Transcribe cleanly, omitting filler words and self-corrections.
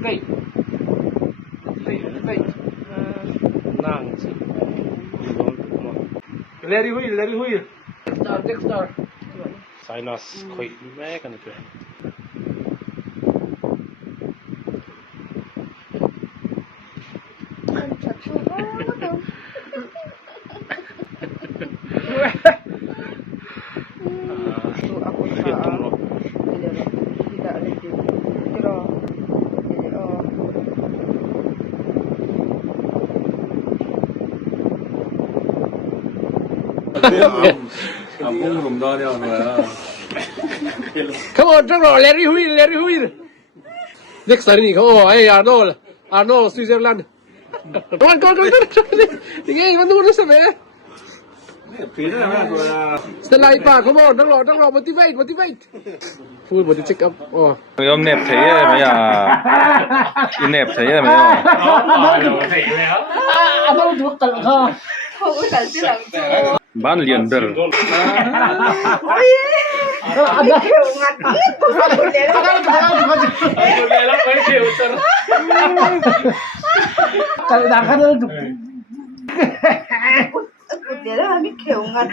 Motivate. Nang si. Larry Huy. Dexter. Sinus khoi me kan tu. Abung lùm đo đeo rồi. Come on, drop Larry Huy. Next time ni ko, hey Arnold, Switzerland. Come on. Tingay, manu na sa me. Phí nữa là rồi. Stella pa, come on, drop motivate. Full body check up. Oh. Ông nẹp thấy mấy à? Nẹp thấy mấy à? Ano du kal ka? Ban liền bờ. Kalau dah kan tu. Dia lah ambil keungan.